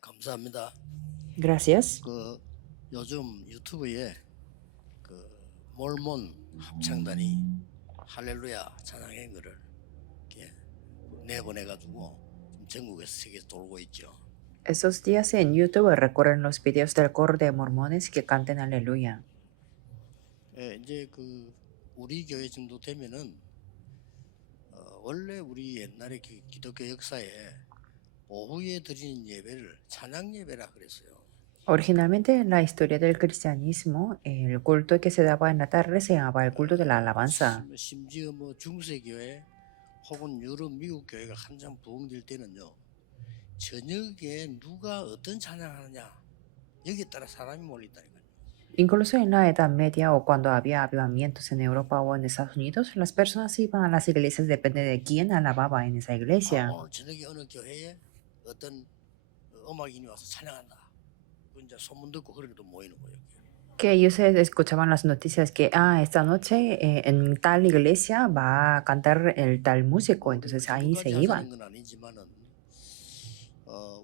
감사합니다. Gracias. 그 요즘 유튜브에 그 몰몬 합창단이 할렐루야 찬양행을 이렇게 내보내 가지고 지금 전국에서 세계 돌고 있죠. Estos días en YouTube recorren los videos del coro de mormones que canten aleluya. 이제 그 우리 교회 정도 되면은 원래 우리 옛날에 기독교 역사에 오후에 드리는 예배를 찬양 예배라 그랬어요. Originalmente en la historia del cristianismo, el culto que se daba en la tarde se llamaba el culto de la alabanza. 심지어 뭐 중세 교회 혹은 유럽 미국 교회가 한참 부흥될 때는요. 저녁에 누가 어떤 찬양하느냐 여기에 따라 사람이 몰린다니까요. Incluso en la Edad Media o cuando había avivamientos en Europa o en Estados Unidos, las personas iban a las iglesias depende de quién alababa en esa iglesia. 오늘 저녁에 어느 교회에 어떤 음악인이 와서 찬양한다. 그 이제 소문 듣고 그러기도 모이는 거예요. Que ellos escuchaban las noticias que, esta noche en tal iglesia va a cantar el tal músico, entonces ahí se 그것까지 iban. 하자는 건 아니지만은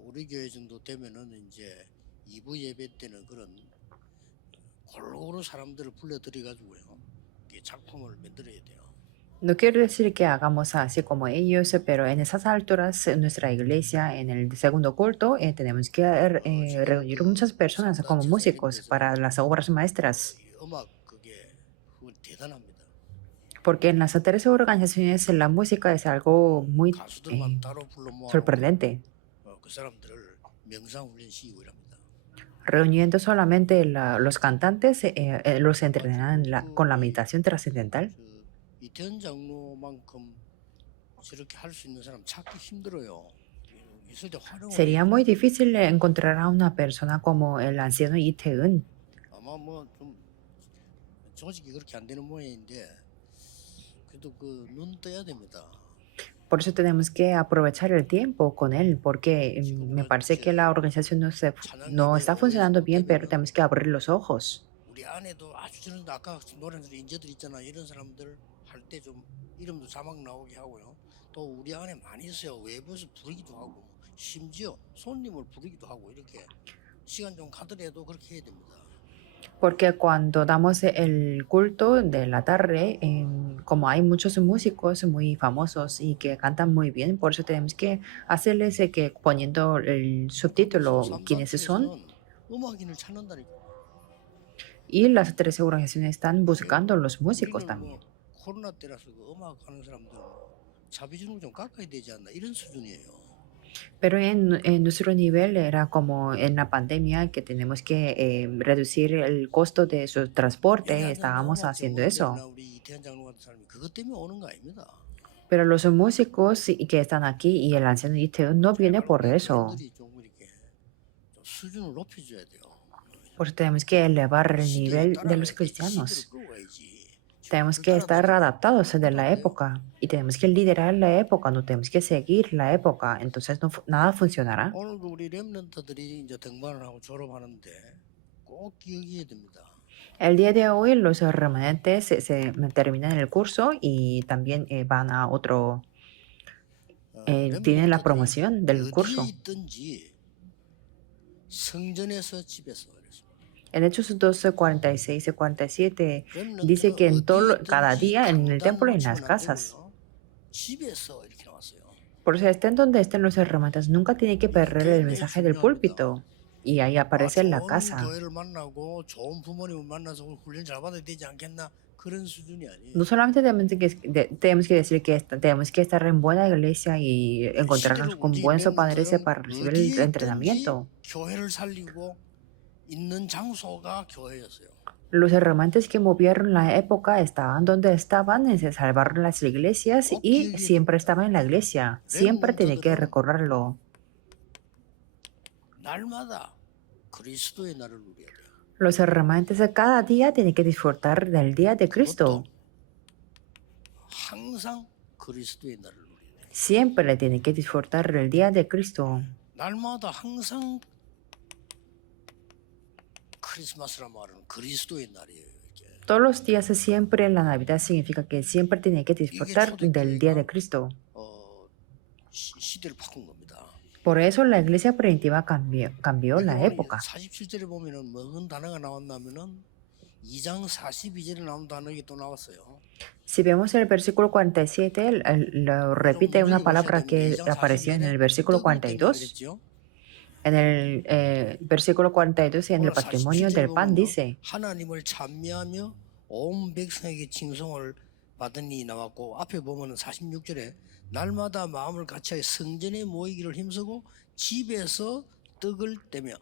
우리 교회 정도 되면은 이제 2부 예배 때는 그런 골고루 사람들을 불러들여 가지고요. 작품을 만들어야 돼요. No quiero decir que hagamos así como ellos, pero en esas alturas, en nuestra iglesia, en el segundo culto, tenemos que reunir muchas personas como músicos para las obras maestras. 음악 그건 대단합니다. Porque en las anteriores organizaciones la música es algo muy 가수들만 따로 불러 모아 sorprendente. 그 사람들을 명상 훈련 시키고 이랍니다. Reuniendo solamente los cantantes, los entrenan con la meditación trascendental. 이태원 장로만큼 저렇게 할 수 있는 사람 찾기 힘들어요. 있을 때 활용을 Sería muy difícil encontrar a una persona como el anciano Itaeun. 아마 뭐좀 조직이 그렇게 안 되는 모양인데 그래도 그 눈 떠야 됩니다. Por eso tenemos que aprovechar el tiempo con él, porque me parece que la organización no está funcionando bien, pero tenemos que abrir los ojos. 우리 안에도 아주 저런 아까 노래들 인재들 있잖아 이런 사람들 할 때 좀 이름도 자막 나오게 하고요. 또 우리 안에 많이 있어요. 외부에서 부르기도 하고 심지어 손님을 부르기도 하고 이렇게 시간 좀 가더라도 그렇게 해야 됩니다. Porque cuando damos el culto de la tarde, como hay muchos músicos muy famosos y que cantan muy bien, por eso tenemos que hacerles que poniendo el subtítulo quiénes son. 음악인을 찾는다니까. Y las tres organizaciones están buscando los músicos también. 코로나 때라서 그 음악 하는 사람들 자비 주는 좀 깎아야 되지 않나 이런 수준이에요. Pero en nuestro nivel era como en la pandemia que tenemos que reducir el costo de su transporte, estábamos haciendo eso. 우리 이태원 장로 같은 사람이 그것 때문에 오는 거 아닙니다. Pero los músicos que están aquí y el anciano Itaeun no viene por eso. 교인들이 좀 이렇게 좀 수준을 높여줘야 돼요. Por eso tenemos que elevar el nivel de los cristianos. Tenemos que estar adaptados de la época y tenemos que liderar la época, no tenemos que seguir la época, entonces nada funcionará. 오늘도 우리 렘넌트들이 이제 등반을 하고 졸업하는데 꼭 기억해야 됩니다. El día de hoy los remanentes se terminan el curso y también van a otro, tienen la promoción del curso. 있든지 성전에서 집에서 En Hechos 12, 46 y 47 dice que en cada día en el templo y en las casas. 집에서 이렇게 나왔어요. Por eso estén donde estén los remanentes, nunca tienen que perder el mensaje del púlpito. Y ahí aparece en la casa. 교회를 만나고 좋은 부모님을 만나서 훈련 잘 받아야 되지 않겠나 그런 수준이 아니에요. No solamente tenemos que decir que tenemos que estar en buena iglesia y encontrarnos con buenos padres para recibir el entrenamiento. 교회를 살리고 있는 장소가 교회였어요. Los remanentes que movieron la época estaban donde estaban, se salvaron las iglesias y siempre estaban en la iglesia. Siempre tiene que recorrerlo. 날마다 그리스도의 날을 누려야 돼요. Los remanentes de cada día tienen que disfrutar del día de Cristo. 항상 그리스도의 날을 누려야 돼요. Siempre tienen que disfrutar del día de Cristo. 날마다 항상 크리스마스라 말은 그리스도의 날이에요. Todos los días siempre la Navidad significa que siempre tiene que disfrutar del día de Cristo. 시대를 바꾼 겁니다. Por eso la iglesia primitiva cambió la 여기 época. 47절에 보면은 무슨 단어가 나왔냐면은 2장 42절에 나온 단어가 또 나왔어요. Si vemos el versículo 47, lo 좀 repite una 눈여겨보셔야 palabra 됩니다. que 2장 apareció en 42절에 el versículo 떡을 떼며 42. 그랬죠. En el versículo 42 y en el 오늘 patrimonio 47절에 del pan 보면요. dice, 하나님을 찬미하며 온 백성에게 칭송을 받으니 나왔고, 앞에 보면은 46절에 날마다 마음을 같이하여 성전에 모이기를 힘쓰고 집에서 떡을 떼며.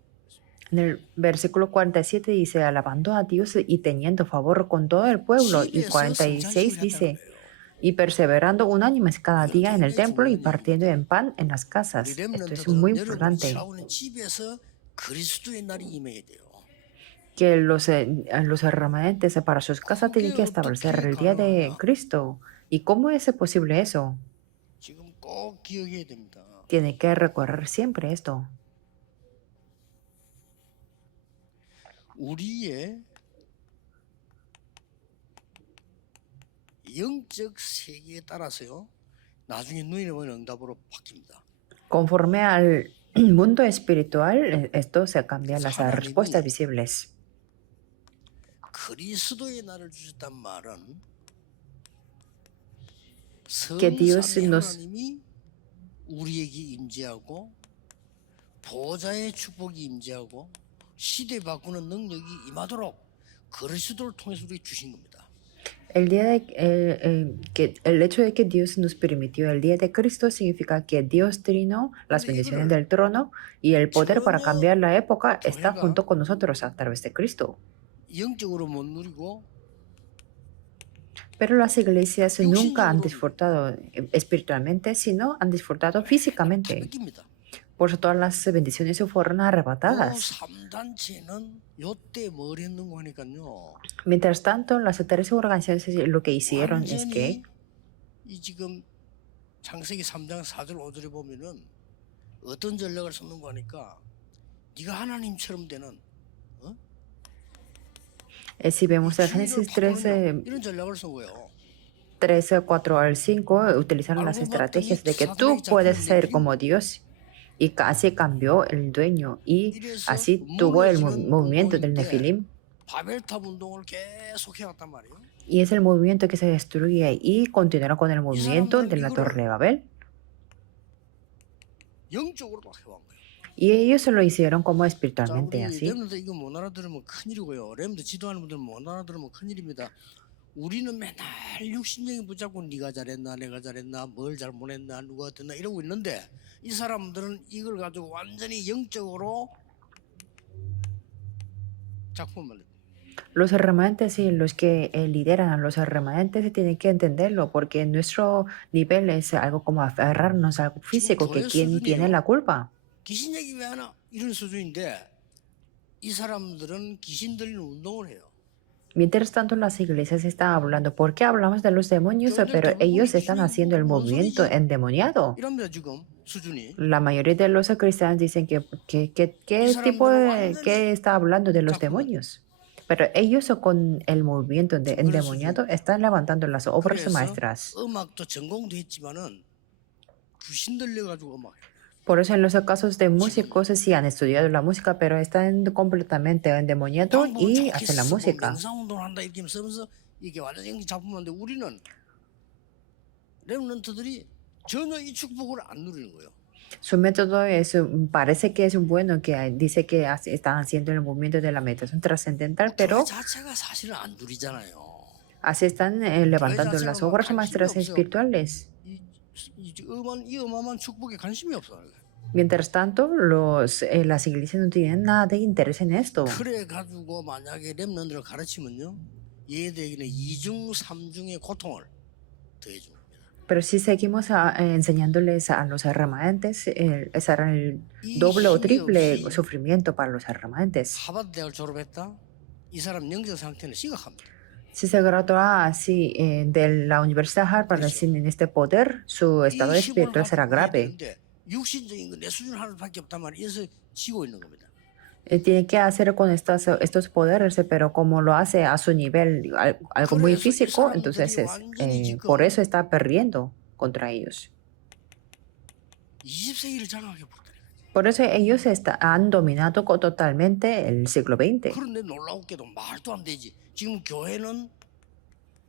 en el versículo 47 dice, alabando a Dios y teniendo favor con todo el pueblo. Y 집에서 46 성찬식을 했다는 dice, 거예요. y perseverando unánimes cada 이건 día en el 굉장히 templo y 중요한 partiendo 얘기입니다. en pan en las 우리 casas. Esto es 렘넌트들은 muy 여러분이 importante. 지나오는 집에서 그리스도의 날이 임해야 돼요. Que los remanentes para sus casas 그게 tienen que establecer 어떻게 el día de 가능하냐? Cristo. ¿Y cómo es posible eso? 지금 꼭 기억해야 됩니다. Tiene que recorrer siempre esto. 우리의 영적 세계에 따라서요, 나중에 눈에 보이는 응답으로 바뀝니다. Conforme al mundo espiritual, esto se cambia las 하나님이 respuestas visibles. 그리스도의 날을 주셨단 말은 Que Dios 성삼위 nos 하나님이 우리에게 임재하고 보좌의 축복이 임재하고 시대 바꾸는 능력이 임하도록 그리스도를 통해서 우리에게 주신 겁니다. el día de que el hecho de que Dios nos permitió el día de Cristo significa que Dios trino las 근데 bendiciones 이거를 del trono y el poder para 전혀 cambiar la época está 교회가 junto con nosotros a través de Cristo. 영적으로 못 누리고 Pero las iglesias nunca han 육신적으로 disfrutado espiritualmente, sino han disfrutado 다 físicamente. 뺏깁니다. Por eso todas las bendiciones se fueron 요 arrebatadas. 3단체는 요때 뭘 했는고 하니까요. Mientras tanto, las tres organizaciones lo que hicieron es que 완전히 이 지금 창세기 3장 4절 5절에 보면은 어떤 전략을 썼는고 하니까 네가 하나님처럼 되는 si vemos el 주의를 Génesis 바꾸는 13, 이런 전략을 쓴 거예요. 13, 4 al 5, utilizaron las 알고 봤더니 estrategias de que 사단에게 tú puedes 잡힌 ser 네피림. como Dios. Y así cambió el dueño y 이래서 así tuvo el 무너지는 movimiento del 운동일 때 Nefilim. 바벨탑 운동을 계속 해왔단 말이에요. Y es el movimiento que se destruye y continuaron con el 이 movimiento 사람들은 de la Torre 이거를 de Babel. 영적으로 막 해온 거예요. Y ellos lo hicieron como 자, espiritualmente 우리 así. 렘들 이거 못 알아들으면 큰일이고요. 렘들 지도하는 분들 못 알아들으면 큰일입니다. 우리는 맨날 육신적인 붙잡고 네가 잘했나 내가 잘했나 뭘 잘못했나 누가 어땠나 이러고 있는데 이 사람들은 이걸 가지고 완전히 영적으로 작품을 만듭니다. Los remanentes y los que lideran a los remanentes tienen que entenderlo porque nuestro nivel es algo como aferrarnos a algo 지금 físico, que 교회 quién tiene 수준이요. la culpa. 귀신 얘기 왜 하나 이런 수준인데 이 사람들은 귀신 들리는 운동을 해요. Mientras tanto, las iglesias están hablando. ¿Por qué hablamos de los demonios? 교회들 Pero 대부분이 ellos están 귀신이 haciendo el 뭔 movimiento 소리지? endemoniado. 이랍니다 지금 수준이. La mayoría de los cristianos dicen que, 이 ¿qué tipo 사람들은 de, qué 완전히 está hablando de los 작품을 만듭니다. demonios? Pero ellos con el movimiento de 그런 수준. endemoniado están levantando las obras 그래서 maestras. 음악도 전공도 했지만은 귀신 들려가지고 음악. Por eso en los casos de 지금 músicos sí han estudiado la música, pero están completamente endemoniados 방법은 y 좋게 hacen la 쓰고 música. 명상 운동을 한다 이렇게 쓰면서 이게 완전히 작품인데 우리는 렘넌트들이 전혀 이 축복을 안 누리는 거예요. Su método es, parece que es bueno, que dice que están haciendo el movimiento de la meditación trascendental, 교회 pero 자체가 사실은 안 누리잖아요. así están 교회 levantando 자체가 las 막 obras 관심이 maestras 없어요. espirituales. 이 어마어마한 축복에 관심이 없어요. Mientras tanto, las iglesias no tienen nada de interés en esto. 그래 가지고 만약에 렘넌트를 가르치면요, 얘들에게는 이중 삼중의 고통을 더해줍니다. Pero si seguimos enseñándoles a los remanentes, será el 이 doble o 힘이 triple 없이 sufrimiento para los remanentes. 하버드 대학을 졸업했다? 이 사람 영적 상태는 심각합니다. Si se gradúa así de la Universidad Harvard 그렇죠. sin este poder, su 이 estado 힘을 espiritual será 갖고 해야 grave. 되는데 육신적인 거 내 수준 하나밖에 없단 말이에요. 그래서 지고 있는 겁니다. Tiene que hacer con estos poderes, pero como lo hace a su nivel, algo muy 그래서 이 físico, 사람들이 entonces 완전히 por 지금 eso está perdiendo contra ellos. 20세기를 장악해 버렸다니까. Por eso ellos han dominado totalmente el siglo XX. 그런데 놀라웠게도 말도 안 되지. 지금 교회는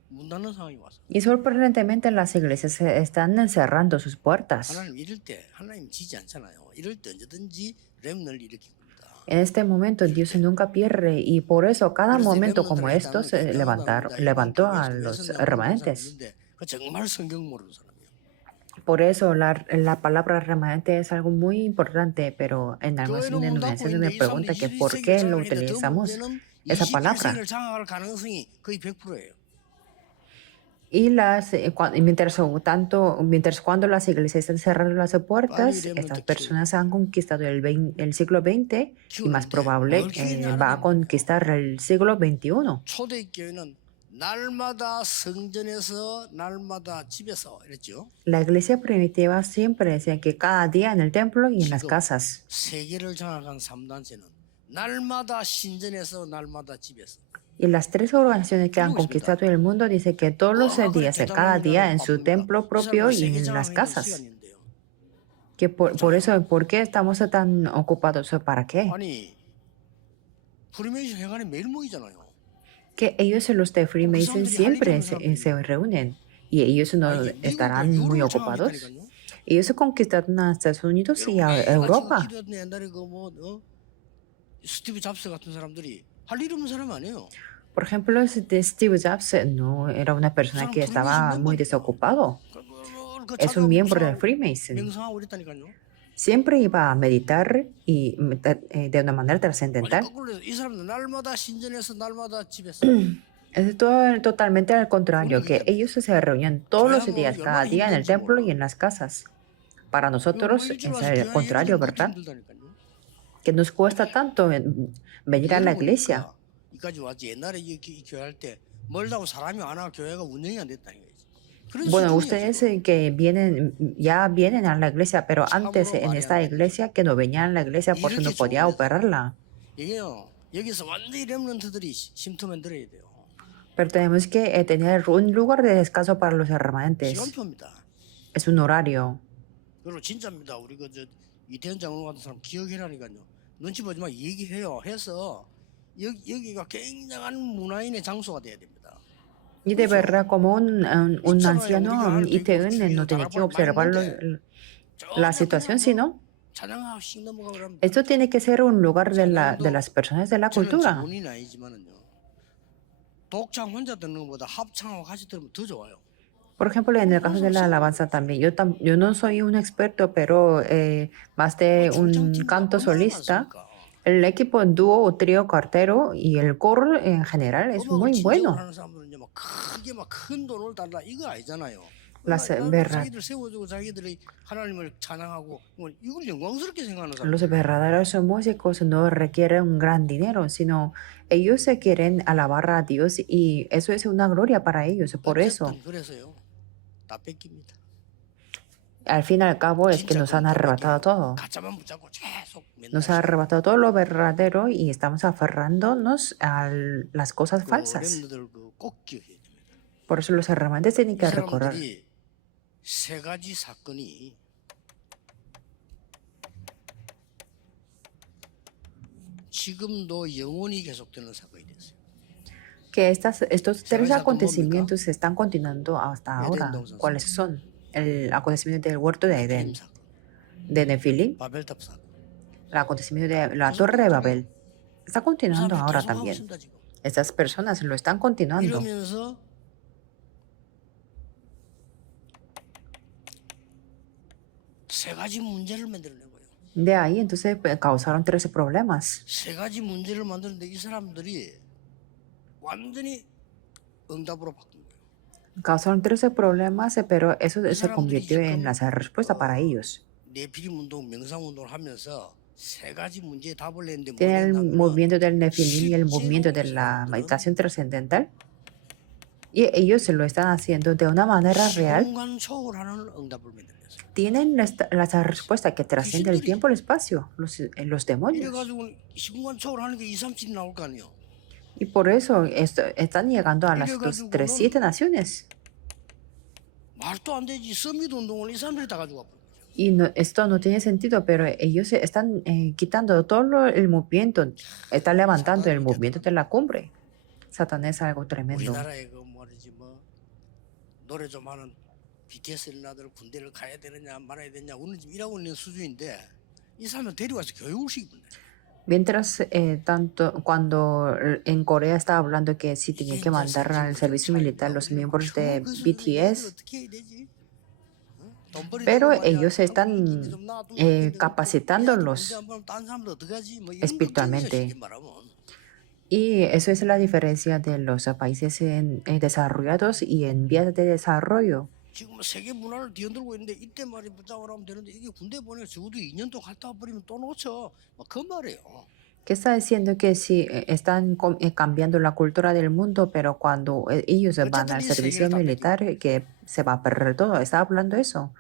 문 닫는 상황이 왔어. Y sorprendentemente las iglesias se están encerrando sus puertas. 하나님 이럴 때 하나님 지지 않잖아요. 이럴 때 언제든지 렘넌을 일으킨 겁니다. En este momento Dios nunca pierde y por eso cada 그래서 momento 렘넌들을 como estos levantó a los remanentes. 그 정말 성경 모르는 사람이에요. Por eso la palabra remanente es algo muy importante, pero en algunas 교회는 문 닫고 denominaciones me 있는데 이 사람들이 preguntan que por 21세기를 qué lo 장악했는데 더 utilizamos 문제는 esa palabra. 21세기를 장악할 가능성이 거의 100%예요. Y mientras cuando las iglesias están cerrando las puertas, estas personas han conquistado el siglo XX y más probable va a conquistar el siglo XXI. 초대교회는 날마다 성전에서 날마다 집에서 이랬죠. La iglesia primitiva siempre decía que cada día en el templo y en las casas. 세계를 장악한 3단체는 날마다 신전에서 날마다 집에서. Y las tres organizaciones que han conquistado el mundo dice que todos los días, cada día en su templo propio y en las casas. Que por eso, ¿por qué estamos tan ocupados? ¿Para qué? 아니 프리메이션 회관에 매일 모이잖아요. Que ellos los de Freemason siempre se reúnen y ellos no estarán muy ocupados. Ellos conquistaron a Estados Unidos y a Europa. 스티브 잡스 같은 사람들이 할 일 없는 사람 아니에요. Por ejemplo, Steve Jobs no era una persona que estaba muy desocupado. Es un miembro de Freemason. 명상하고 이랬다니까요. Siempre iba a meditar y de una manera trascendental. 거꾸로 해서 이 사람들 날마다 신전에서 날마다 집에서. Es totalmente al contrario, que ellos se reunían todos los días, cada día en el templo y en las casas. Para nosotros es el contrario, ¿verdad? Que nos cuesta tanto venir a la iglesia. 이까지 왔지. 옛날에 이 교회 할 때 멀다고 사람이 안 와 교회가 운영이 안 됐다는 거지. Bueno, ustedes que ya vienen a la iglesia, pero antes en esta iglesia que no venían a la iglesia por eso no podía operarla. 이게요. 여기서 완전히 렘넌트들이 쉼터만 들어야 돼요. Pero tenemos que tener un lugar de descanso para los remanentes. 시간표입니다. Es un horario. 그리고 진짜입니다. 우리 그저 이태현 장로 같은 사람 기억해라니까요. 눈치 보지 마 얘기해요. 해서 여기가 굉장한 문화인의 장소가 돼야 됩니다. Y de verdad, como un anciano ITN no tiene que observar la situación, sino 찬양하고 씩 넘어가고 그러면 esto tiene que ser un lugar de las personas de la 저는 cultura. 본인은 아니지만은요. 독창 혼자 듣는 것보다 합창하고 같이 들으면 더 좋아요. Por ejemplo, en el caso de la alabanza también, yo no soy un experto, pero más de un canto solista, el equipo en dúo o trío cartero y el coro en general es muy bueno. 하는 사람들은 막 크게 막 큰 돈을 달라 이거 아니잖아요. Las verdad- 자기들 세워주고 자기들이 하나님을 찬양하고 이걸 영광스럽게 생각하는 사람. Los verdaderos músicos no requieren un gran dinero, sino ellos se quieren alabar a Dios y eso es una gloria para ellos. Por eso, 그래서요. 다 뺏깁니다. al fin y al cabo, es que nos han arrebatado todo. 가짜만 붙잡고 계속 Nos ha arrebatado todo lo verdadero y estamos aferrándonos a las cosas falsas. 렘너들 꼭 기억해야 됩니다. Por eso los remanentes tienen 이 que recordar. 사람들이 세 가지 사건이 지금도 영원히 계속되는 사건이 됐어요. Que estos tres ¿Sabes acontecimientos se están continuando hasta ahora. ¿Cuáles son? El acontecimiento del huerto de Edén, 렘 사건, de Nefilim, 바벨탑 사건. el acontecimiento de la torre de Babel. Está 그 continuando 사람들이 ahora 계속 하고 también. 있습니다, 지금. Estas personas lo están continuando. 이러면서 세 가지 문제를 만들어낸 거예요. De ahí entonces causaron 13 problemas. 세 가지 문제를 만드는데 이 사람들이 완전히 응답으로 바꾼 거예요. Causaron 13 problemas, pero eso se convirtió en la respuesta para ellos. 네피림 운동, 명상 운동을 하면서 세 가지 문제에 답을 냈는데 뭘 Tiene el 했냐면 movimiento del Nefilim y el movimiento de la meditación trascendental. Y ellos se lo están haciendo de una manera real. 시공간 초월하는 응답을 만들었어요. Tienen la respuesta que trasciende el tiempo y el espacio, los demonios. 이래가지고 시공간 초월하는 게 2, 3, 7이 나올 거 아니에요. Y por eso están llegando a las 7 naciones. 말도 안 되지. 서밋 운동을 이 사람들이 다 가지고 와버린 거죠. Y esto no tiene sentido, pero ellos están quitando todo el movimiento, están levantando el 사단이 movimiento de 대단합니다. la cumbre. Satanás es algo tremendo. 우리나라의 그 뭐지 뭐 노래 좀 하는 BTS 일나들 군대를 가야 되느냐 말아야 되느냐 우리는 지금 일하고 있는 수준인데 이 사람을 데려와서 교육을 시키면 돼. Mientras cuando en Corea estaba hablando que si 이게 tenía que 이제 mandar al 세계문화적 servicio militar 차이입니다. los 우리는 miembros 겨우 de 그 수준의 얘기를 BTS, 어떻게 해야 되지? 돈벌이 되고 pero 말이야. ellos 한국 están 인기인데 좀 놔두고 있는데 우리도 capacitándolos 군대 한 번 딴 사람들 어떡하지? 뭐 이런 걱정이죠 espiritualmente. 쉽게 말하면. Y eso es la diferencia de los países desarrollados y en vías de desarrollo. 지금 세계 문화를 뒤흔들고 있는데 이때 말이 붙잡으라 하면 되는데 이게 군대 보내서 적어도 2년 또 갔다 와버리면 또 놓쳐. 그 말이에요. ¿Qué está diciendo? Que si están cambiando la cultura del mundo, pero cuando ellos van 어쨌든 al 이 servicio 세계를 다 militar, 뺏기고 que se va a perder todo. Está hablando eso.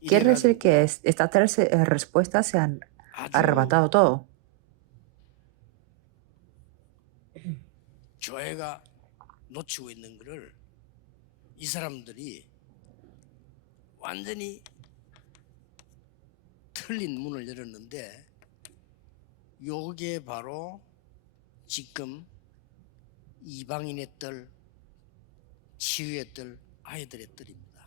Quiere decir 이래가지고 que estas tres respuestas se han 아주 arrebatado todo. 교회가 놓치고 있는 거를 이 사람들이 완전히 틀린 문을 열었는데 요게 바로 지금 이방인의 뜰, 치유의 뜰, 아이들의 뜰입니다.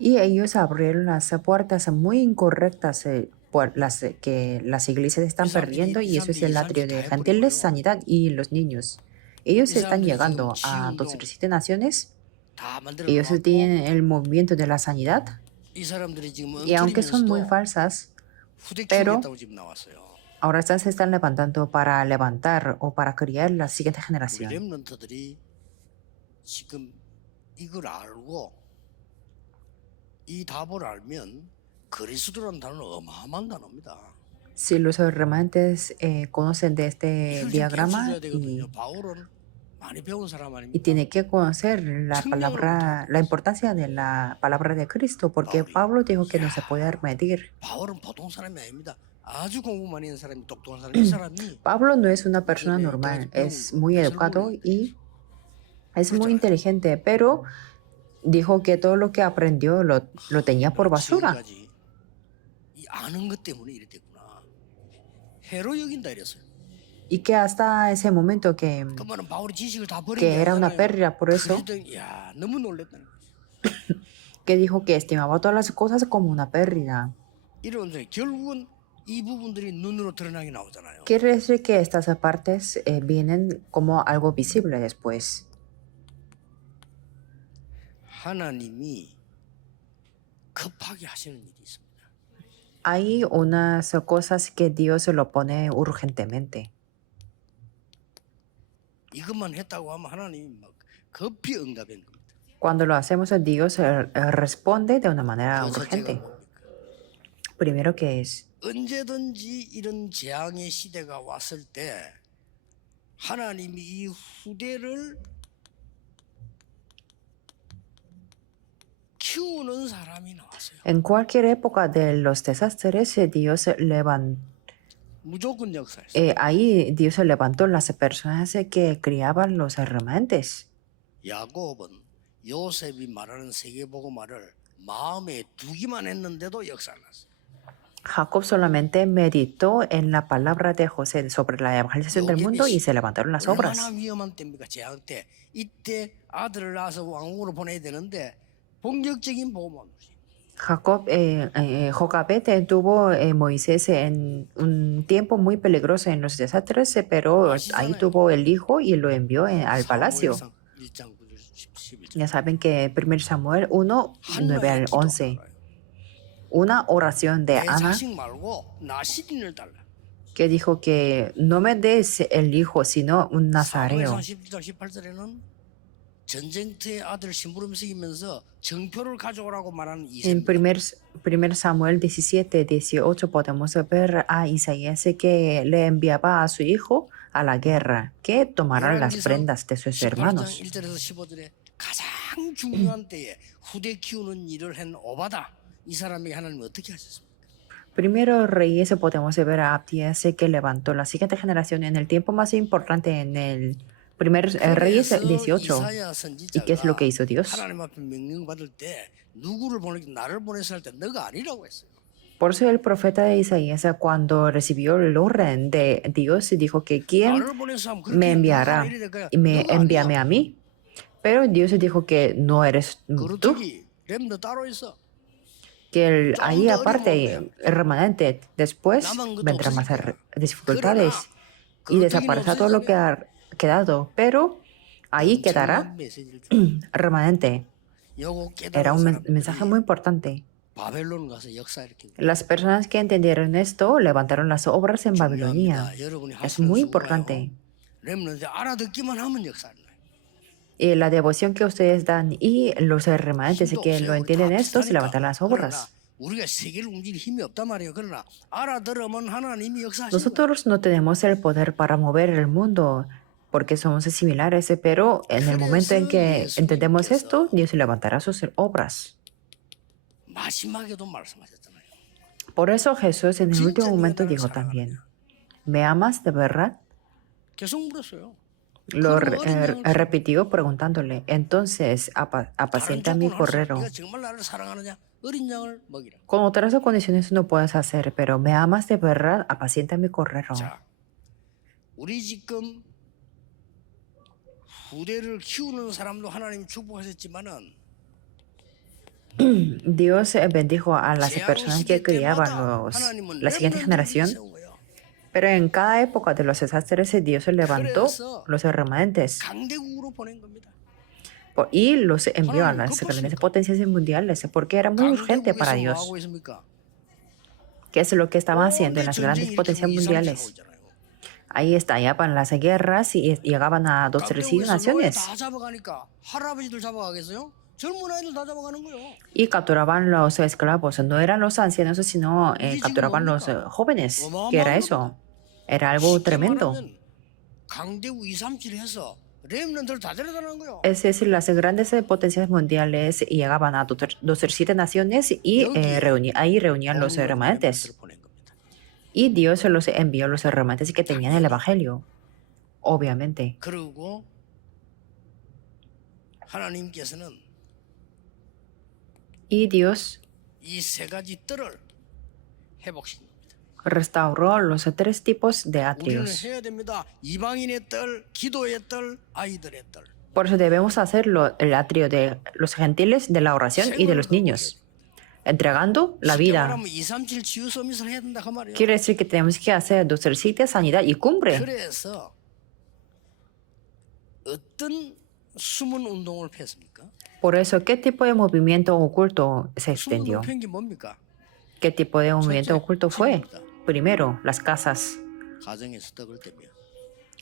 Y ellos abrieron las puertas muy incorrectas por que las iglesias están perdiendo, y eso es el atrio de gentiles, sanidad y los niños. Ellos están llegando a 207 naciones. 다 만들어 Ellos 놓고 tienen el movimiento de la sanidad, 이 사람들이 지금 y aunque son muy 엉터리면서도 falsas, 후대 pero 키우겠다고 지금 나왔어요. ahora se están levantando para levantar o para criar la siguiente 우리 generación. 렘넌트들이 지금 이걸 알고 이 답을 알면 그리스도라는 단어는 어마어마한 단어입니다. Si los remanentes conocen de este 이걸 좀 diagrama 깨우쳐줘야 되거든요. 바울은 많이 배운 사람 y 아닙니까? tiene que conocer la 측량을 palabra, 못하고 la importancia de la palabra de Cristo, porque 바울이 Pablo dijo que no se puede 야 medir. 바울은 보통 사람이 아닙니다. 아주 공부 많이 한 사람이 똑똑한 사람 이 사람이 Pablo no es una 이게 persona 내 normal, 이때까지 배운 es 거 muy 해설 educado 보니 y es muy 그렇잖아요. inteligente, pero dijo que todo lo que aprendió lo tenía por basura. 지금까지 이 아는 것 때문에 이래 됐구나. 해로 여긴다 이랬어요. Y que hasta ese momento 그 말은 바울이 지식을 다 버린 que 게 era una 아니잖아요. pérdida, por eso 그랬더니 야 너무 놀랬다는 거지. que dijo que estimaba todas las cosas como una pérdida. 이런 데 결국은 이 부분들이 눈으로 드러나게 나오잖아요. Quiere decir que estas partes vienen como algo visible después. 하나님이 급하게 하시는 일이 있습니다. Hay unas cosas que Dios se lo pone urgentemente. 이것만 했다고 하면 하나님이 막 급히 응답한 겁니다. Cuando lo hacemos, Dios responde de una manera 그 첫째가 urgente. 뭡니까? Primero que es, 언제든지 이런 재앙의 시대가 왔을 때 하나님이 이 후대를 키우는 사람이 나왔어요. en cualquier época de los desastres, Dios levantó. 무조건 역사했어요. Ahí Dios se levantó las personas que criaban los remanentes. 야곱은 요셉이 말하는 세계복음화를 마음에 두기만 했는데도 역사를 났어요. Jacob solamente meditó en la palabra de José sobre la evangelización del mundo y se levantaron las 얼마나 obras. 위험한 때입니까? 재앙 때. 이때 아들을 낳아서 왕국으로 보내야 되는데 본격적인 복음화. Jocabet tuvo Moisés en un tiempo muy peligroso en los desastres, pero ahí tuvo el hijo y lo envió al palacio. 1장 9절 11절. Ya saben que 1 Samuel 1, 9 al 11, una oración de 내 Ana 자식 말고 나 시린을 달라. que dijo que no me des el hijo, sino un nazareo. 사무엘상 17장 18절에는 전쟁터의 아들 심부름 새기면서 정표를 가져오라고 말하는 En 이세입니다. 1 Samuel 17, 18 podemos ver a Isaías que le enviaba a su hijo a la guerra, que tomara las 열왕기상 prendas de sus 18장 hermanos. 1절에서 15절에 가장 중요한 때에 후대 키우는 일을 한 오바다. 이 사람에게 하나님이 어떻게 하셨습니까? Primero Reyes podemos ver a Abdías que levantó la siguiente generación en el tiempo más importante, en el primer Reyes 그래서 18. 이사야 ¿Y qué es lo que 선지자가 hizo Dios? 하나님 앞에 명령 받을 때 누구를 보내 나를 보내서 할 때 너가 아니라고 했어요. Por eso el profeta de Isaías, cuando recibió el orden de Dios, dijo que ¿quién 나를 보내서 하면 me 그렇게 네가 하라 enviará? 이래 내가 Y me 너가 envíame 아니야. a mí. Pero Dios dijo que no eres tú, 그루터기 렘너 따로 있어. que 좀 ahí 더 어려움 올 aparte, 거야. el remanente, después 남은 것도 vendrán 없어질 más 거야. 그러나 dificultades y 그루터기는 desaparecerá todo lo que 없어지면 ha quedado. Pero ahí quedará 엄청난 메시지를 줘. remanente. 요거 Era 깨달은 un mensaje muy 사람들이 importante. 바벨론 가서 역사 일으킨 거야. Las personas que entendieron esto levantaron las obras en Babilonia. 중요합니다. 여러분이 Es 하시는 muy 수고가요. importante. 렘넌트 알아듣기만 하면 역사를 나요. Y la devoción que ustedes dan y los remanentes 힘도 que lo 없어요. 우리 다 entienden esto se 비슷하니까. levantan las 그러나 obras. 우리가 세계를 움직일 힘이 없단 말이에요. 그러나 알아들으면 하나님이 역사하시는 거예요. Nosotros no tenemos el poder para mover el mundo porque somos similares, pero en el momento en que entendemos esto, Dios levantará sus obras. 마지막에도 말씀하셨잖아요. Por eso Jesús en el 진짜 último 네가 momento 나를 dijo 사랑하느냐. también, ¿me amas de verdad? 계속 물었어요. Lo 그럼 어린 양을 줘. repitió preguntándole, entonces 다른 apacienta mi 조건은 할 수 없어. correro. 네가 정말 나를 사랑하느냐? 어린 양을 먹이라. Con otras condiciones no puedes hacer, pero ¿me amas de verdad? Apacienta mi correro. 자, 우리 지금 후대를 키우는 사람도 하나님 축복하셨지만은 Dios bendijo a las 재앙 personas 시대 que criaban 때마다 하나님은 la siguiente 렘넌트를 generación, 세운 거예요. pero en cada época de los desastres Dios levantó 그래서 los remanentes 강대국으로 보낸 겁니다. y los envió a 하나님 las grandes 급하십니까? potencias mundiales porque era muy urgente para 강대국에서 뭐 Dios. 하고 있습니까? ¿Qué es lo que estaban haciendo en 온데 las grandes 전쟁이 potencias 일으키고 2, 3칠 하고 mundiales? 있잖아요. Ahí estallaban las guerras y llegaban a 2 3 강대국에서 노예 naciones 다 잡아가니까 할아버지들 잡아가겠어요? 젊은 아이들 다 잡아가는 거예요. y capturaban los esclavos. No eran los ancianos, sino 이게 지금 capturaban los 뭡니까? jóvenes. ¿Qué era 어마어마한 eso? 겁니다. Era algo 쉽게 tremendo. 말하면 강대국 2, 3칠 해서 렘넌트를 다 데려다는 거예요. Es decir, las grandes potencias mundiales llegaban a 2 3 naciones y 여기에 ahí reunían los 복음으로 remanentes. 렘넌트를 보낸 겁니다. Y Dios los envió los remanentes que tenían el evangelio. Obviamente. 그리고 하나님께서는 Y Dios 이 세 가지 뜰을 회복시킨 겁니다. restauró los 3 tipos de 우리는 atrios. 해야 됩니다. 이방인의 뜰, 기도의 뜰, 아이들의 뜰. Por eso debemos hacerlo, el atrio de los gentiles, de la oración y de los niños, entregando la 쉽게 vida. 말하면 2, 3칠 치유 서밋을 해야 된다 그 말이에요. Quiere decir que tenemos que hacer 2 3 sanidad y cumbre. 그래서 어떤 숨은 운동을 폈습니까? Por eso, ¿qué tipo de movimiento oculto se 숨은 extendió? 운동 편게 뭡니까? ¿Qué tipo de movimiento 첫째, oculto fue? 집입니다. Primero, las casas. 가정에서 떡을 떼며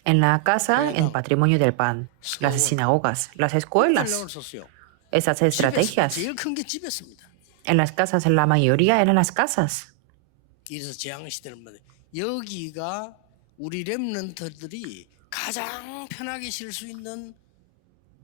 En la casa, el patrimonio del pan. Las sinagogas, las escuelas. 전략을 썼어요. Esas 집에서 estrategias. 제일 큰 게 집이었습니다. En las casas, la mayoría eran las casas. 이래서 재앙 시대를 말해. 여기가 우리 렘넌트들이 가장 편하게 쉴 수 있는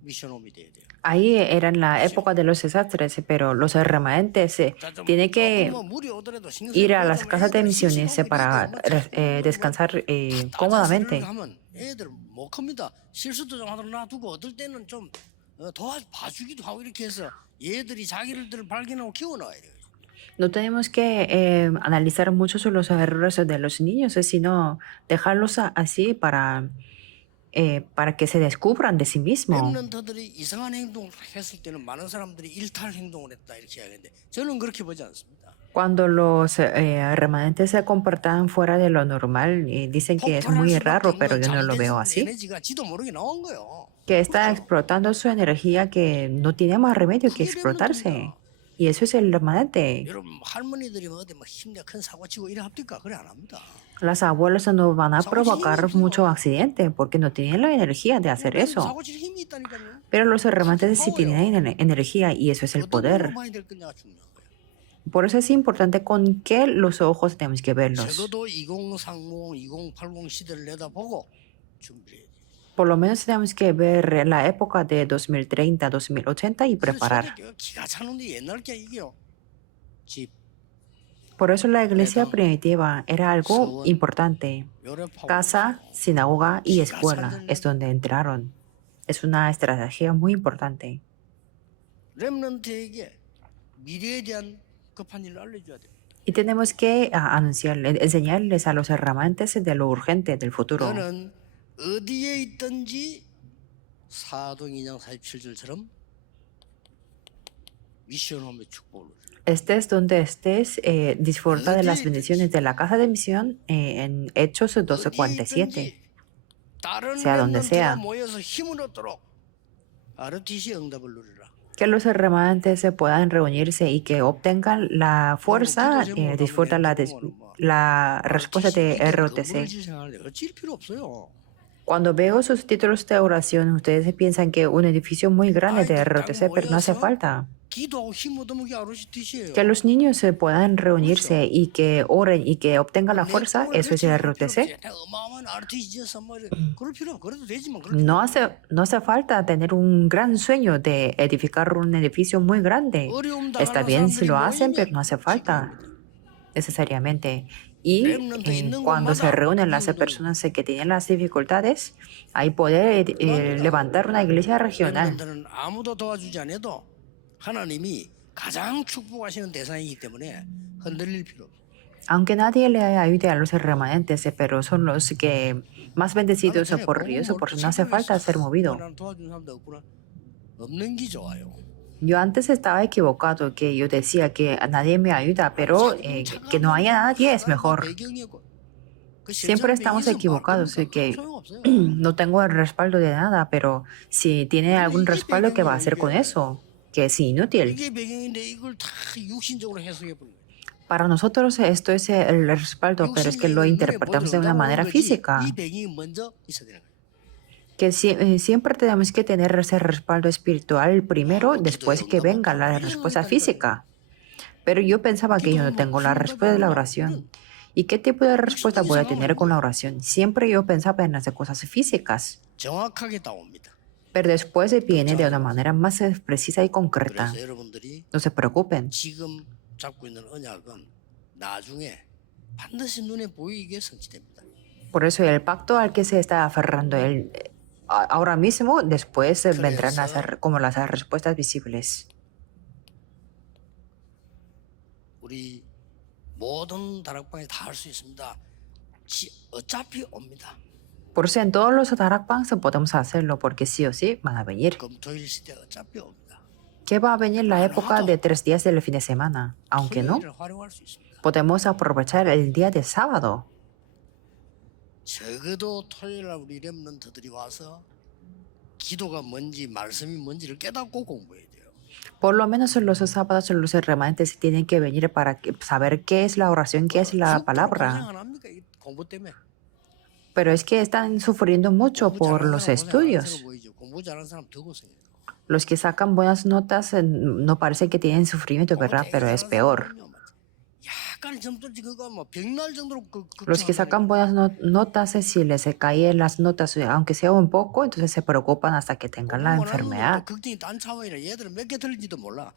미션홈이 돼야 돼요. Ahí era en la época de los desastres, pero los remanentes tienen que 조금 뭐 물이 오더라도 신경 ir a 쓰지 las 말고 casas de 애들 misiones 씻고 para 이렇게 뭐 descansar 따뜻한 cómodamente. 데를 가면 애들 못 큽니다. 실수도 좀 하도록 놔두고 어떨 때는 좀 도와주기도 하고 이렇게 해서 얘들이 자기들을 발견하고 키워놔야 돼요. No tenemos que analizar mucho sobre los errores de los niños, sino dejarlos así para que se descubran de sí mismos. 렘넌트들이 이상한 행동을 했을 때는 많은 사람들이 일탈 행동을 했다 이렇게 이야기하는데 저는 그렇게 보지 않습니다. Cuando los remanentes se comportan fuera de lo normal, dicen que es 폭발할 muy 수밖에 raro, pero 없는 yo no lo veo 잠재된 así. 에너지가 지도 모르게 나온 거예요. Que está explotando su energía que no tiene más remedio que 그게 explotarse. 렘넌트입니다. Y eso es el remanente. 여러분 할머니들이 뭐 어디 막 힘내 큰 사고 치고 이래 합니까? 그래 안 합니다. Las abuelas no van a provocar mucho accidente porque no tienen la energía de hacer eso. 사고 칠 힘이 있다니까요. Pero los remanentes sí tienen energía y eso es el 어떤 poder. 걸로 봐야 될 거냐가 중요한 거예요. Por eso es importante con qué los ojos tenemos que verlos. 적어도 2030, 2080 시대를 내다보고 준비해야 돼요. Por lo menos tenemos que ver la época de 2030, 2080 y 그래서 preparar. 초대교회가 기가 차는데 옛날 게 이게요. 집, Por eso la iglesia primitiva era algo importante. 요랩하고 Casa, sinagoga y escuela es donde entraron. Es una estrategia muy importante. 렘넌트에게 미래에 대한 급한 일을 알려줘야 돼요. Y tenemos que anunciarles, enseñarles a los hermantes de lo urgente del futuro. 너는 어디에 있든지 사도 2장 47절처럼 미션홈의 축복을 누리라. Estés donde estés, disfruta de las bendiciones de la casa de misión en Hechos 어디에 12:47. 있든지 다른 sea donde 렘넌트가 sea. 모여서 힘을 얻도록 RTC 응답을 누리라. Que los remanentes se puedan reunirse y que obtengan la fuerza, disfruta la respuesta de ROTC. 어찌 필요 없어요. Cuando veo sus títulos de oración, ustedes piensan que un edificio muy grande de ROTC, pero no hace falta. 기도하고 힘 얻으면 그게 ROTC예요. Que los niños se puedan reunirse y que oren y que obtengan la fuerza, eso es el ROTC. 어마어마한 RTC에서 뭐 그럴 필요 그래도 되지만 No hace falta tener un gran sueño de edificar un edificio muy grande. Está bien si lo hacen, pero no hace falta necesariamente. Y cuando se reúnen las personas que tienen las dificultades, ahí poder levantar una iglesia regional. 렘넌트는 아무도 도와주지 않아도 하나님이 가장 축복하시는 대상이기 때문에 흔들릴 필요 없어요. Aunque nadie le ayude a los remanentes, pero son los que más bendecidos por Dios, por eso no hace falta ser movido. 나는 도와주는 사람도 없구나. 없는 게 좋아요. Yo antes estaba equivocado, que yo decía que a nadie me ayuda, pero que no haya nadie es mejor. Siempre estamos equivocados, que no tengo el respaldo de nada, pero si tiene algún respaldo, ¿qué va a hacer con eso? Que es inútil. 이게 배경인데 이걸 다 육신적으로 해석해 버린 거예요. Para nosotros esto es el respaldo, pero es que lo interpretamos de una manera física. 이 배경이 먼저 있어야 되는 거예요. Que siempre tenemos que tener ese respaldo espiritual primero, después que venga la respuesta física. Pero yo pensaba que yo no tengo la respuesta de la oración. ¿Y qué tipo de respuesta voy a tener con la oración? Siempre yo pensaba en las cosas físicas. 정확하게 나옵니다. Pero después viene de una manera más precisa y concreta. 그래서 여러분들이 No se preocupen. 지금 잡고 있는 언약은 나중에 반드시 눈에 보이게 성취됩니다. Por eso el pacto al que se está aferrando él ahora mismo, después vendrán como las respuestas visibles. 우리 모든 다락방에 다 할 수 있습니다. 어차피 옵니다. Por eso en todos los Darakpangs podemos hacerlo, porque sí o sí van a venir. 금토일 시대 어차피 옵니다. Que va a venir la época de 3 días del fin de semana. Aunque no, 토요일을 활용할 수 있습니다. podemos aprovechar el día de sábado. 적어도 토요일 날 우리 렘넌트들이 와서 기도가 뭔지 말씀이 뭔지를 깨닫고 공부해야 돼요. Por lo menos en los sábados los remanentes tienen que venir para saber qué es la oración, qué es la 고생 palabra. 안 합니까? 이 공부 때문에. Pero es que están sufriendo mucho 공부 por 잘하는 los 사람 고생 안 estudios. 하는 보이죠. 공부 잘하는 사람 더 고생해요. Los que sacan buenas notas no parece que tienen sufrimiento, ¿verdad? Pero es peor. 약간 점 떨어지 그거 뭐 백날 정도로 Los que sacan buenas notas, si les caen las notas, aunque sea un poco, entonces se preocupan hasta que tengan la enfermedad. 걱정이 딴 차원이라 얘들은 몇 개 틀린지도 몰라.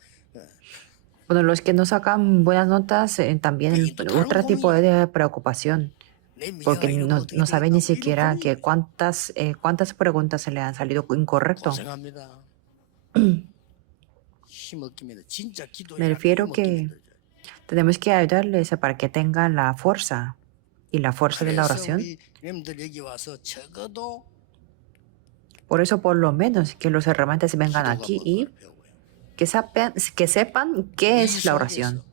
Bueno, los que no sacan buenas notas, también otro tipo de preocupación, 내 미래가 porque 이러면 no 어떻게 saben ni 될까? siquiera 이런 que cuántas preguntas se le han salido incorrecto. 고생합니다. 힘 얻기면 진짜 기도해야 Me refiero que tenemos que ayudarles para que tengan la fuerza y la fuerza de la oración. 우리 렘들 여기 와서 적어도 Por eso, por lo menos, que los hermantes vengan aquí y que sepan qué es la oración.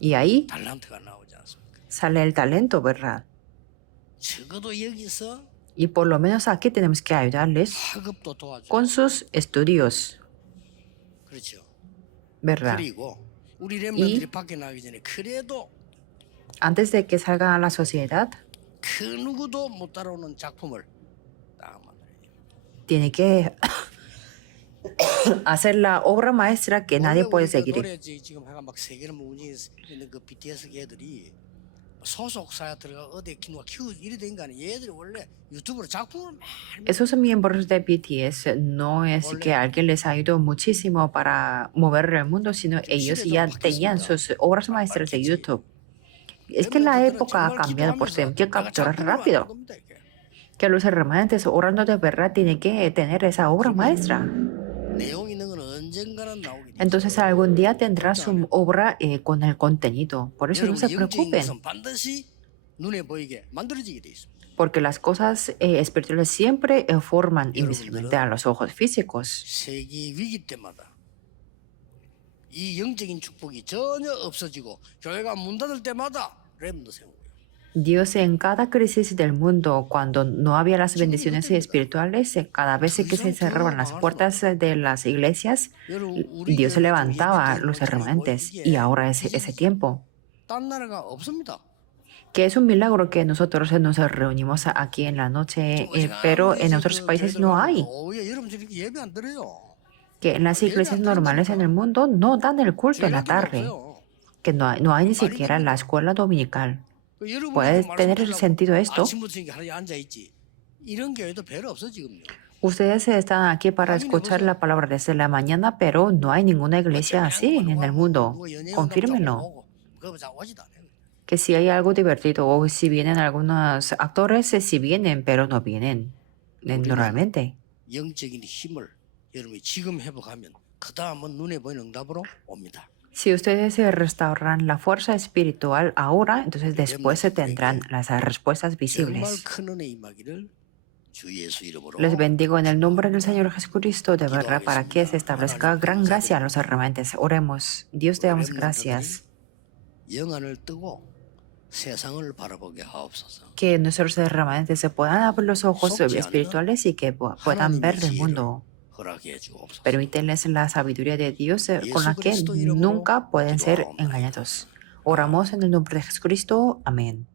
Y ahí 달란트가 나오지 않습니까? sale el talento, ¿verdad? 적어도 여기서 Y por lo menos aquí tenemos que ayudarles 학업도 도와줘. con sus estudios, 그렇죠. ¿verdad? 그리고 우리 렘들이 밖에 나가기 전에 그래도 Antes de que salgan a la sociedad, 그 누구도 못 따라오는 작품을 딱 만들어야 돼요. tiene que hacer la obra maestra que nadie puede seguir. 노래 지금 해가 막 세계를 움직이는 있는 그 BTS 걔들이 소속사에 들어가 어디 누가 키우고 이래 된 거 아니야. 얘들이 원래 유튜브로 작품을 많이 Esos miembros de BTS no es que alguien les ayudó muchísimo para mover el mundo, sino ellos ya tenían sus obras maestras de YouTube. Es que la época ha cambiado, por eso hay que capturar rápido. Que los remanentes orando de verdad tienen que tener esa obra maestra. 내용 있는 건 언젠가는 나오기 Entonces algún día tendrá su obra con el contenido. Por eso no 여러분 se 영적인 preocupen, 것은 반드시 눈에 보이게 만들어지게 돼 있습니다. porque las cosas espirituales siempre forman invisiblemente a 여러분들은 los ojos físicos. 세계 위기 때마다 이 영적인 축복이 전혀 없어지고 교회가 문 닫을 때마다 렘너 세우고요. Dios en cada crisis del mundo, cuando no había las 지금이 bendiciones 그때입니다. espirituales, cada vez 더 que se 이상 cerraban 교회가 las 망할 수 puertas 없어요. de las iglesias, 여러분 우리 Dios 교회가 좀 예배 levantaba 드리지 los 못하고 remanentes y 이게 ahora es ese 기적이지. tiempo. 딴 나라가 없습니다. Que es un milagro que nosotros nos reunimos aquí en la noche, 좀 어지간한 pero en 데서 otros 그 países 교회들 no 가면 hay. 오히려 여러분들이 이렇게 예배 안 드려요. Que en las 예배 iglesias 안 normales en el 드린다니까. mundo no dan el culto en la 주일학교도 tarde, 없어요. que no hay ni 말이 siquiera la 됩니까? escuela dominical. 여러분이 ¿Puede 말씀 tener 들으려고 sentido esto? 아침부터 이렇게 하루에 앉아 있지. 이런 교회도 별로 없어 지금요. Ustedes están aquí para 확인해 escuchar 보세요. la palabra desde la mañana, pero no hay ninguna iglesia 어쩌면 así en el mundo. 누가 연예인 온다면 Confírmenlo. 자꾸 오고 그거 잘 오지도 않아요. Que si hay algo divertido o si vienen algunos actores, sí vienen, pero no vienen 우리는 normalmente. 영적인 힘을 여러분이 지금 회복하면 그 다음은 눈에 보이는 응답으로 옵니다. Si ustedes se restauran la fuerza espiritual ahora, entonces después se tendrán las respuestas 정말 visibles. 큰 은혜 임하기를 주 예수 이름으로 Les bendigo en el nombre del Señor Jesucristo, de verdad, para que se 기도하겠습니다. establezca 하나님 gran gracia a los 감사드립니다. remanentes. Oremos. Dios te damos 렘넌트들이 gracias. 영안을 뜨고 세상을 바라보게 하옵소서. Que nuestros remanentes se puedan abrir los ojos 속지 않는 espirituales y que puedan ver 하나님의 el 지혜를 mundo. 허락해 주옵소서. Permítanles la sabiduría de Dios con la 예수 que 그리스도 이름으로 nunca pueden ser 기도하옵나이다. engañados. Oramos en el nombre de Jesucristo. Amén.